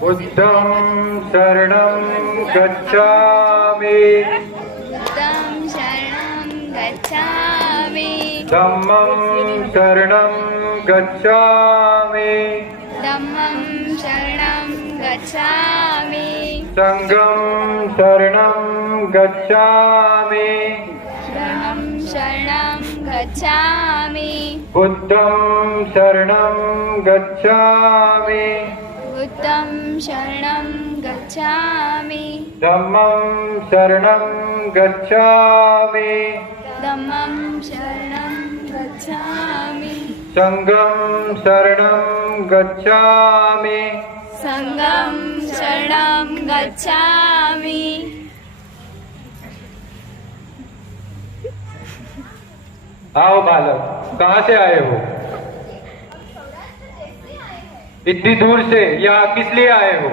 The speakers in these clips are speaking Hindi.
बुद्धं शरणं गच्छामि बुद्धं शरणं गच्छामि धम्मं शरणं गच्छामि धम्मं शरणं गच्छामि संघं शरणं गच्छामि शरणं शरणं गच्छामि बुद्धं शरणं गच्छामि बुद्धं शरणं गच्छामि धम्मं शरणं गच्छामि धम्मं शरणं गच्छामि संघं शरणं गच्छामि संघं शरणं गच्छामि। आओ बालक, कहाँ से आए हो? इतनी दूर से यहाँ किस लिए आए हो?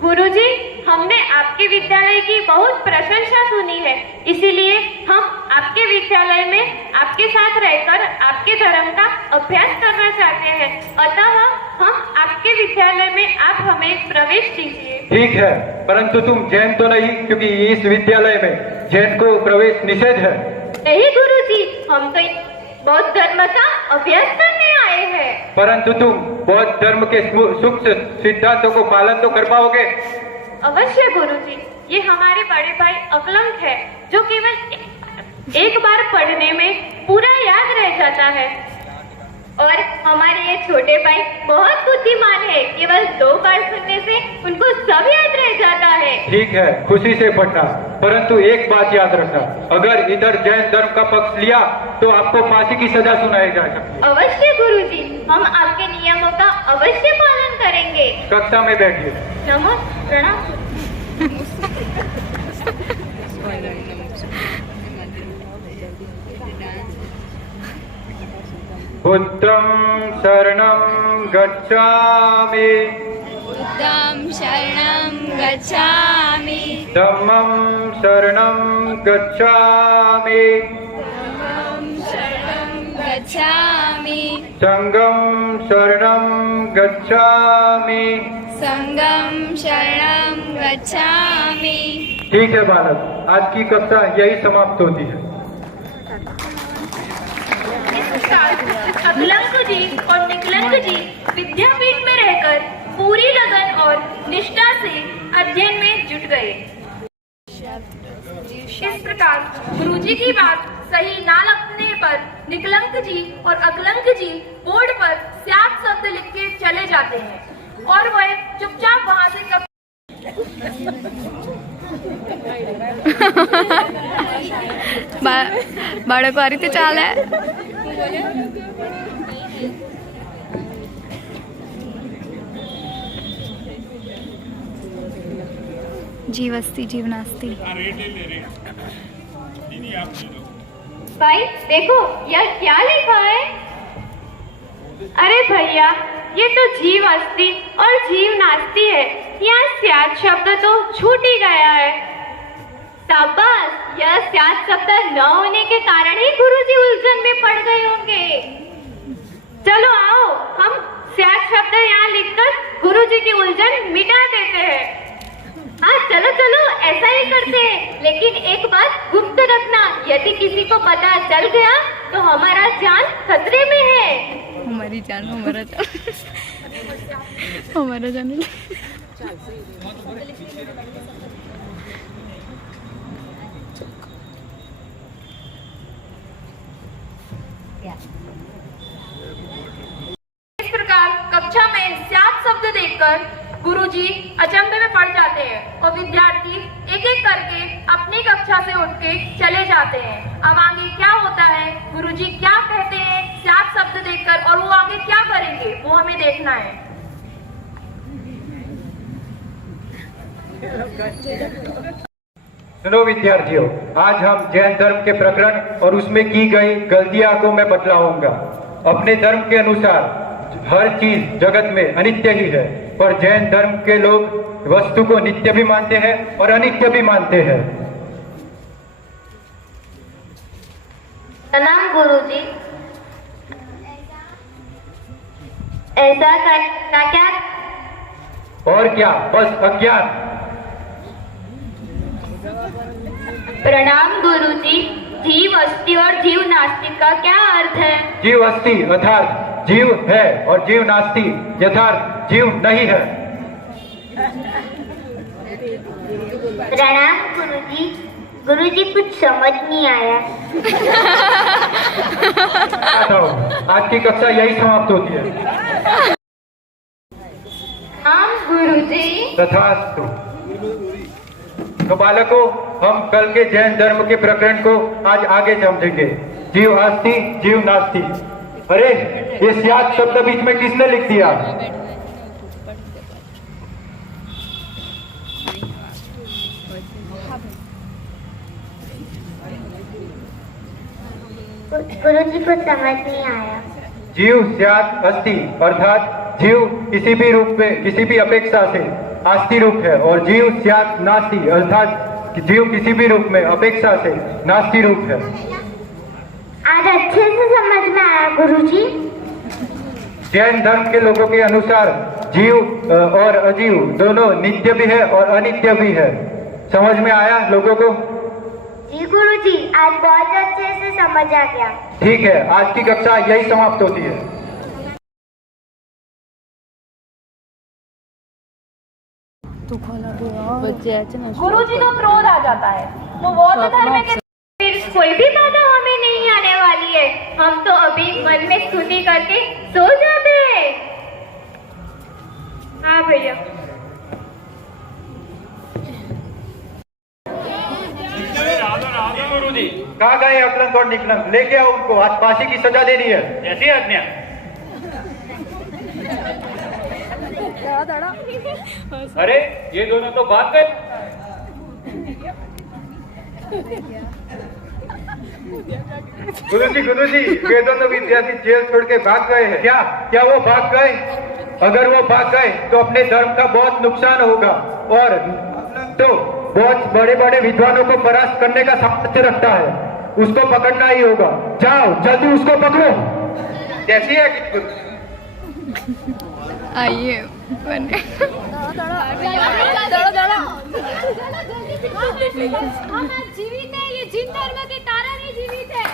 गुरुजी, हमने आपके विद्यालय की बहुत प्रशंसा सुनी है, इसीलिए हम आपके विद्यालय में आपके साथ रहकर आपके धर्म का अभ्यास करना चाहते हैं। अतः हम आपके विद्यालय में आप हमें प्रवेश दीजिए। ठीक है, परंतु तुम जैन तो नहीं, क्योंकि इस विद्यालय में जैन को प्रवेश निषेध है। नहीं गुरुजी, हम तो बौद्ध धर्म का अभ्यास करने आए हैं। परंतु तुम बौद्ध धर्म के सूक्ष्म सिद्धांतों को पालन तो कर पाओगे? अवश्य गुरुजी, ये हमारे बड़े भाई अकलंक है, जो केवल एक बार पढ़ने में पूरा याद रह जाता है, और हमारे ये छोटे भाई बहुत बुद्धिमान है, केवल 2 बार सुनने से उनको सब याद रह जाता है। ठीक है, खुशी से पढ़ना, परंतु एक बात याद रखना, अगर इधर जैन धर्म का पक्ष लिया तो आपको फांसी की सजा सुनाई जा सकती है। अवश्य गुरुजी, हम आपके नियमों का अवश्य पालन करेंगे। कक्षा में बैठिए। नमो प्रणाम। बुद्धं शरणं गच्छामि बुद्धं शरणं गच्छामि धम्मं शरणं गच्छामि धम्मं शरणं गच्छामि संघं शरणं गच्छामि। संघं शरणं गच्छामि। ठीक है बालक, आज की कक्षा यही समाप्त होती है। अकलंक जी और निकलंक जी विद्यापीठ में रहकर पूरी लगन और निष्ठा से अध्ययन में जुट गए। इस प्रकार गुरुजी की बात सही ना लगने पर निकलंक जी और अकलंक जी बोर्ड पर स्यात शब्द लिख के चले जाते हैं, और वह चुपचाप वहां से बाळको आ रीते चाल है। जीवस्ती जीवनास्ती। भाई देखो, यह क्या लिखा है? अरे भैया, ये तो जीव अस्ति और जीव नास्ति है। यहाँ स्यात शब्द तो छूट ही गया है। शाबाश, यह स्यात शब्द न होने के कारण ही गुरुजी उलझन में पड़ गए होंगे। चलो आओ, हम स्यात शब्द यहाँ लिखकर गुरुजी की उलझन मिटा देते हैं। हाँ चलो चलो, ऐसा ही करते हैं, लेकिन एक बात गुप्त रखना, यदि किसी को पता चल गया तो हमारा जान खतरे में है। हमारी जान, हमारा जान, हमारा जान। इस प्रकार कक्षा में स्यात शब्द देखकर गुरुजी अचंभे में पड़ जाते हैं, और विद्यार्थी एक एक करके अपनी कक्षा से उठ के चले जाते हैं। अब आगे क्या होता है, गुरुजी क्या कहते हैं स्यात शब्द देखकर, और वो आगे क्या करेंगे, वो हमें देखना है। सुनो विद्यार्थियों, आज हम जैन धर्म के प्रकरण और उसमें की गई गलतियां को मैं बतलाऊंगा। अपने धर्म के अनुसार हर चीज जगत में अनित्य ही है, पर जैन धर्म के लोग वस्तु को नित्य भी मानते हैं और अनित्य भी मानते हैं। प्रणाम गुरुजी। ऐसा करना क्या? और क्या, बस अज्ञान। प्रणाम गुरुजी। जीव अस्थि और जीव नास्ति का क्या अर्थ है? जीव अस्थि अर्थात जीव है और जीव नास्ति यथार्थ जीव नहीं है। प्रणाम गुरुजी। गुरुजी कुछ समझ नहीं आया। आता हूँ। आज की कक्षा यही समाप्त होती है। हम गुरुजी। तथास्तु। तो बालकों, हम कल के जैन धर्म के प्रकरण को आज आगे समझेंगे। जीव अस्थि जीव नास्ति। अरे, ये स्यात् शब्द बीच में किसने लिख दिया? गुरुजी को समझ नहीं आया। जीव स्यात् अस्थि अर्थात जीव किसी भी रूप में, किसी भी अपेक्षा से आस्ति रूप है, और जीव स्यात् नास्ति अर्थात जीव किसी भी रूप में अपेक्षा से नास्ति रूप है। आज अच्छे से समझ में आया गुरुजी। जैन धर्म के लोगों के अनुसार जीव और अजीव दोनों नित्य भी है और अनित्य भी है। समझ में आया लोगों को? जी गुरुजी, आज बहुत अच्छे से समझ आ गया। ठीक है, आज की कक्षा यही समाप्त होती है। गुरुजी को क्रोध आ जाता है। वो बौद्ध धर्म के फिर कोई भी बाधा हमें नहीं आने वाली है। हम तो अभी मन में स्तुति करके सो जाते हैं। हाँ भैया। गुरुजी, कहाँ गए अकलंक और निकलंक? लेके आओ उनको, आज फांसी की सजा देनी है। जैसी आज्ञा। अरे, ये दोनों तो भाग गए। गुरुजी, ये दोनों विद्यार्थी जेल छोड़ के भाग गए हैं। क्या वो भाग गए? अगर वो भाग गए तो अपने धर्म का बहुत नुकसान होगा, और तो बहुत बड़े बड़े विद्वानों को परास्त करने का सामर्थ्य रखता है। उसको पकड़ना ही होगा। जाओ, जल्दी उसको पकड़ो। जैसी है कि आइए बने। हम जीवित हैं, ये जिन धर्म के कारण ही जीवित है।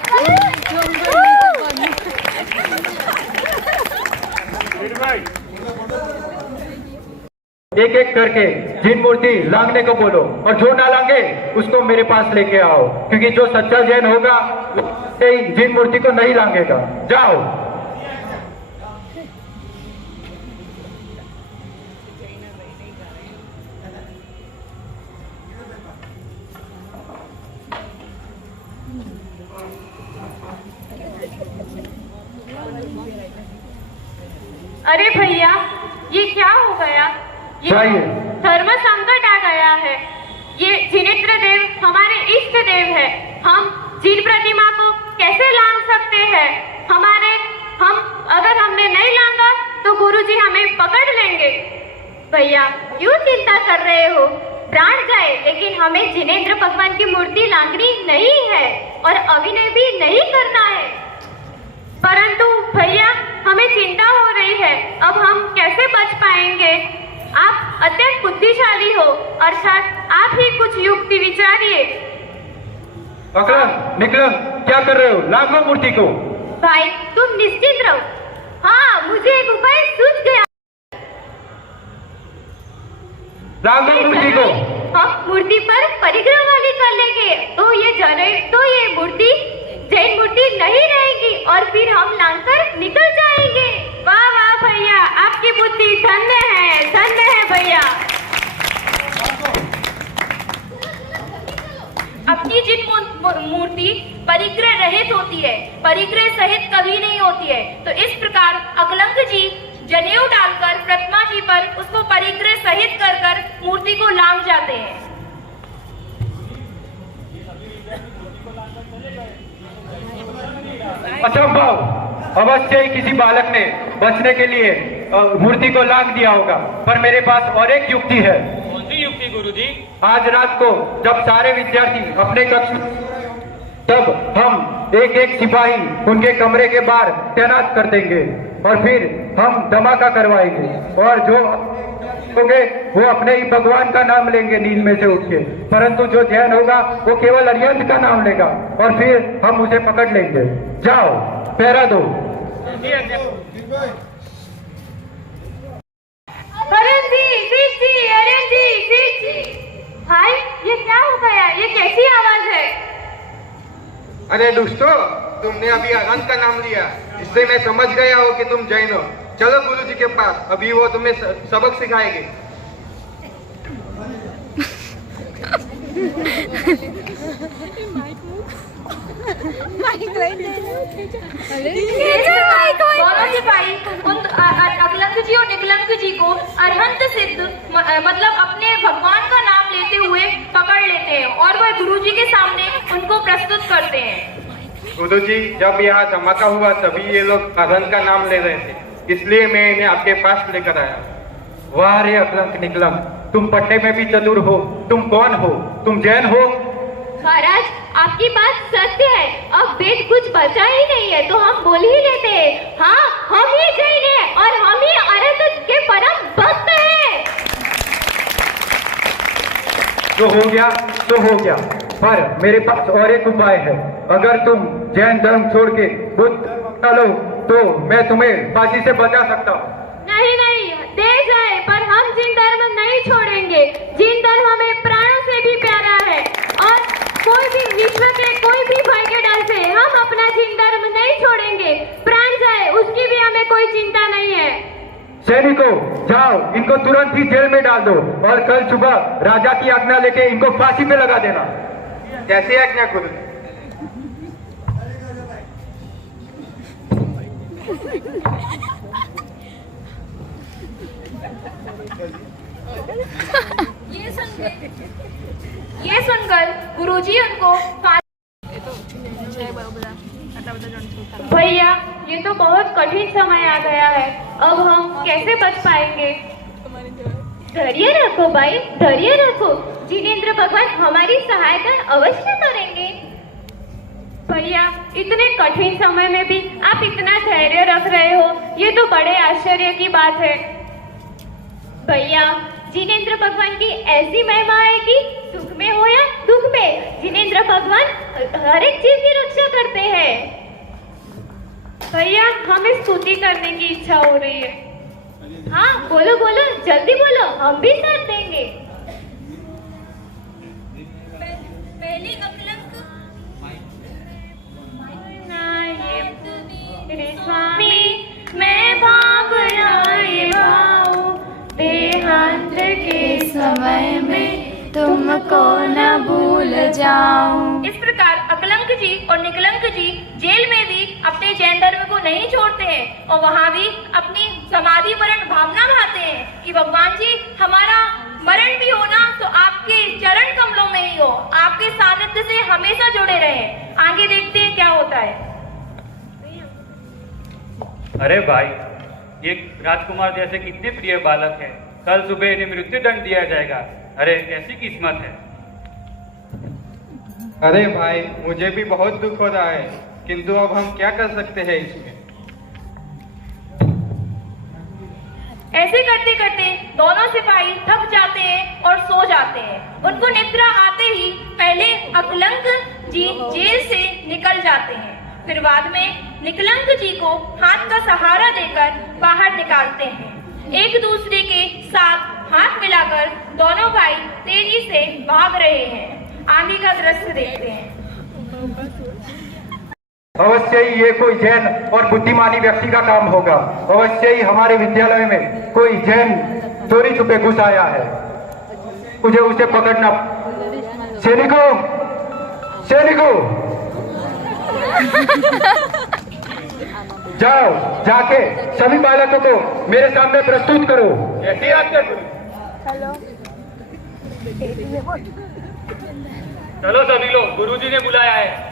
एक एक करके जिन मूर्ति लांगने को बोलो, और जो ना लांगे उसको मेरे पास लेके आओ, क्योंकि जो सच्चा जैन होगा वो जिन मूर्ति को नहीं लांगेगा। जाओ। अरे भैया, ये क्या हो गया? ये चाहिए। धर्म संकट आ गया है। ये जिनेन्द्र देव हमारे इष्ट देव है। हम जिन प्रतिमा को कैसे लांग सकते हैं? अगर हमने नहीं लांगा तो गुरुजी हमें पकड़ लेंगे। भैया, क्यों चिंता कर रहे हो? प्राण जाए, लेकिन हमें जिनेन्द्र भगवान की मूर्ति लांगनी नहीं है और अभिनय भी नहीं करना है। परंतु भैया, हमें चिंता हो रही है। अब हम कैसे बच पाएंगे? आप अत्यंत बुद्धिशाली हो, अर्थात आप ही कुछ युक्ति विचारिए। अकलंक, निकलंक, क्या कर रहे हो? लांगो मूर्ति को। भाई, तुम निश्चिंत रहो। हाँ, मुझे एक उपाय सूझ गया। लांगो मूर्ति को। हम मूर्ति पर परिग्रह वाली कर लेंगे तो ये मूर्ति जैन मूर्ति नहीं रहेगी और फिर हम लांघकर निकल जाएंगे। वाह वाह भैया, आपकी बुद्धि धन्य है भैया। अपनी जिन मूर्ति परिग्रह रहित होती है, परिग्रह सहित कभी नहीं होती है। तो इस प्रकार अकलंक जी जनेऊ डालकर प्रतिमा जी पर उसको परिग्रह सहित कर मूर्ति को लांघ जाते हैं। असंभव। अवश्य ही किसी बालक ने बचने के लिए मूर्ति को लांघ दिया होगा, पर मेरे पास और एक युक्ति है। कौन सी युक्ति गुरुजी? आज रात को जब सारे विद्यार्थी अपने कक्ष में, तब हम एक एक सिपाही उनके कमरे के बाहर तैनात कर देंगे। और फिर हम धमाका करवाएंगे और जो होंगे वो अपने ही भगवान का नाम लेंगे नींद में से उठ के, परंतु जो जैन होगा वो केवल अरिहंत का नाम लेगा और फिर हम उसे पकड़ लेंगे। जाओ पहरा दो। अरुण जी, सीत जी, अरुण जी, सीत जी। भाई ये क्या हो गया? ये कैसी आवाज है? अरे दुष्टो, तुमने अभी अनंत का नाम लिया, इससे मैं समझ गया हूँ कि तुम जैन हो। चलो गुरुजी के पास, अभी वो तुम्हें सबक सिखाएंगे। दोनों सिपाही उन अकलंक जी और निकलंक जी को अरहंत सिद्ध मतलब अपने भगवान का नाम लेते हुए पकड़ लेते हैं और वह गुरुजी के सामने उनको प्रस्तुत करते हैं। गुरुजी, जब यहाँ धमाका हुआ तभी ये लोग अरहंत का नाम ले रहे थे, इसलिए मैं इन्हें आपके पास लेकर आया। वाह रे अकलंक निकलंक, तुम पढ़ने में भी चतुर हो। तुम कौन हो? तुम जैन हो? महाराज, आपकी बात सत्य है। अब वेद कुछ बचा ही नहीं है तो हम बोल ही लेते हैं। हाँ, हम ही जैन हैं और हम ही अरहंत के परम भक्त हैं। जो हो गया तो हो गया, पर मेरे पास और एक उपाय है। अगर तुम जैन धर्म छोड़ के बुद्ध धर्म लो तो मैं तुम्हें फांसी से बचा सकता हूँ। नहीं नहीं, दे जाए पर हम जिन धर्म नहीं छोड़ेंगे। जिन धर्म हमें प्राणों से भी प्यारा है और कोई भी विश्व के कोई भी भय के डर से हम अपना जिन धर्म नहीं छोड़ेंगे। प्राण जाए उसकी भी हमें कोई चिंता नहीं है। सैनिकों, जाओ इनको तुरंत ही जेल में डाल दो और कल सुबह राजा की आज्ञा लेके इनको फांसी पे लगा देना। कैसे आज्ञा गुरुजी? ये सुनकर गुरुजी उनको भैया, ये तो बहुत कठिन समय आ गया है। अब हम कैसे बच पाएंगे? धैर्य रखो भाई, धैर्य रखो। जिनेंद्र भगवान हमारी सहायता अवश्य करेंगे। भैया, इतने कठिन समय में भी आप इतना धैर्य रख रहे हो, ये तो बड़े आश्चर्य की बात है। भैया, जिनेंद्र भगवान की ऐसी महिमा है कि सुख में हो या दुख में जिनेंद्र भगवान हर एक चीज की रक्षा करते हैं। भैया, हमें स्तुति करने की इच्छा हो रही है। हाँ, बोलो बोलो, जल्दी बोलो, हम भी साथ देंगे। पहली अकलंक स्वामी मैं भाग लाए भाऊ, देहांत के समय में तुमको न भूल जाऊं। इस प्रकार अकलंक जी और निकलंक जी जेल में भी अपने जैन धर्म को नहीं छोड़ते हैं और वहाँ भी अपनी समाधि मरण भावना भाते हैं कि भगवान जी हमारा मरण भी हो ना तो आपके चरण कमलों में ही हो, आपके सानिध्य से हमेशा जुड़े रहे। आगे देखते हैं क्या होता है। अरे भाई, ये राजकुमार जैसे कितने प्रिय बालक है, कल सुबह इन्हें मृत्यु दंड दिया जाएगा। अरे कैसी किस्मत है। अरे भाई, मुझे भी बहुत दुख हो रहा है, किंतु अब हम क्या कर सकते हैं इसमें? ऐसे करते करते दोनों सिपाही थक जाते हैं और सो जाते हैं। उनको निद्रा आते ही पहले अकलंक जी जेल से निकल जाते हैं, फिर बाद में निकलंक जी को हाथ का सहारा देकर बाहर निकालते हैं। एक दूसरे के साथ हाथ मिलाकर दोनों भाई तेजी से भाग रहे हैं। आगे का दृश्य देखते हैं। अवश्य ही ये कोई जैन और बुद्धिमानी व्यक्ति का काम होगा। अवश्य ही हमारे विद्यालय में कोई जैन चोरी छुपे घुस आया है। मुझे उसे पकड़ना। सैनिकों, सैनिकों, जाओ जाके सभी बालकों को मेरे सामने प्रस्तुत करो। ऐसी आज्ञा गुरुजी। चलो सभी लोग, गुरुजी ने बुलाया है।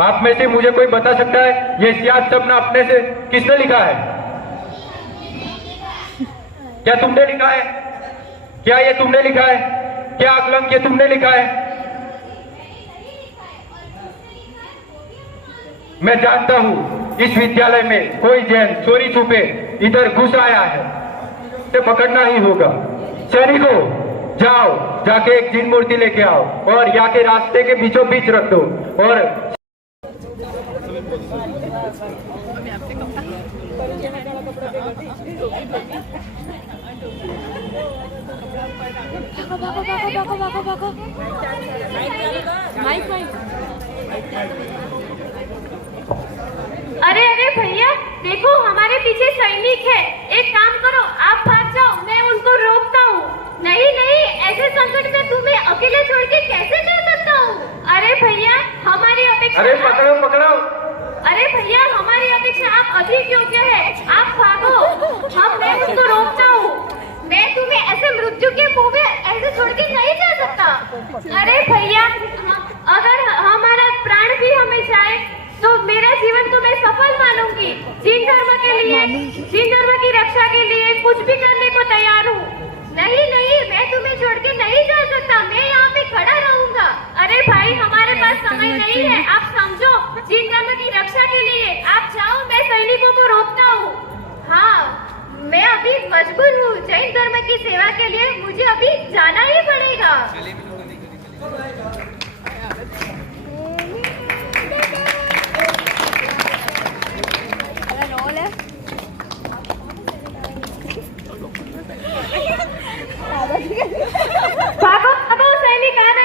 आप में से मुझे कोई बता सकता है ये सियाद शब्द अपने से किसने लिखा है? क्या तुमने लिखा है? क्या ये तुमने लिखा है? क्या अकलंक ये तुमने लिखा है? मैं जानता हूँ इस विद्यालय में कोई जैन चोरी छुपे इधर घुस आया है, इसे पकड़ना ही होगा। सैनिकों, जाओ जाके एक जिन मूर्ति लेके आओ और यहाँ के रास्ते के बीचों बीच रख दो। और अरे अरे भैया, देखो हमारे पीछे सैनिक है। एक काम करो, आप भाग जाओ, मैं उनको रोकता हूँ। नहीं नहीं, ऐसे संकट में तुम्हें अकेले छोड़ के कैसे जा सकता हूँ? अरे भैया, हमारी अपेक्षा अरे पकड़ो पकड़ो। अरे भैया, हमारी अपेक्षा आप अधिक योग्य है, आप भागो। मैं उनको रोकता हूँ। मैं तुम्हें ऐसे मृत्यु के मुंह में ऐसे छोड़ के नहीं जा सकता। अरे भैया, अगर हमारा प्राण भी हमें जाए तो मेरा जीवन तो मैं सफल मानूंगी। जिन धर्म के लिए, जिन धर्म की रक्षा के लिए कुछ भी करने को तैयार हूँ। नहीं नहीं, मैं तुम्हें छोड़ के नहीं जा सकता, मैं यहाँ पे खड़ा रहूंगा। अरे भाई, हमारे पास समय नहीं है, आप समझो। जिन धर्म की रक्षा के लिए आप जाओ, मैं सैनिकों को रोकता हूँ। हाँ, मैं अभी मजबूर हूँ, जैन धर्म की सेवा के लिए मुझे अभी जाना ही पड़ेगा। भागो भागो सैनिक आना।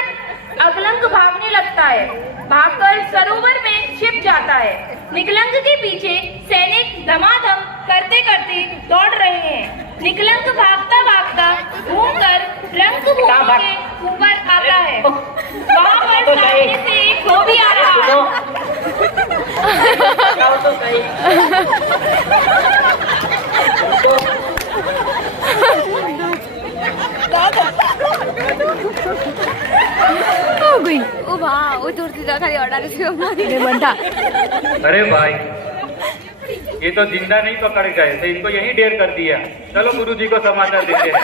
अकलंक भागने लगता है, भागकर सरोवर में छिप जाता है। निकलंक के पीछे सैनिक धमाधम करते करते दौड़ रहे हैं। निकलंक भागता भागता घूमकर रंगभूमि के ऊपर आता है। वहाँ पर सामने से एक धोबी आ रहा है। हो गई ओ भा ओ तुरती दा खाली ऑर्डर से मारी बंटा। अरे भाई, ये तो जिंदा नहीं पकड़ गए थे, इनको यही ढेर कर दिया। चलो गुरुजी को समाचार देते हैं।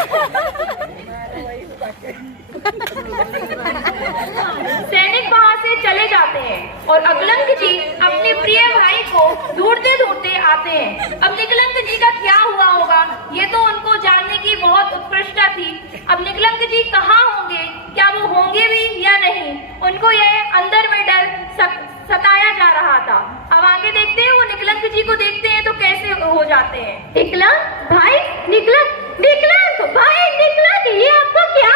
सैनिक वहां से चले जाते हैं और अकलंक जी अपने प्रिय भाई को ढूंढते ढूंढते आते हैं। अब निकलंक जी का क्या हुआ होगा, ये तो उनको जानने की बहुत उत्कृष्टता थी। अब निकलंक जी कहाँ होंगे, क्या वो होंगे भी या नहीं, उनको यह अंदर में डर सताया जा रहा था। अब आगे देखते हैं, वो निकलंक जी को देखते हैं तो कैसे हो जाते हैं। निकलंक भाई, निकलंक, निकलंक भाई, निकलंक, ये आपको क्या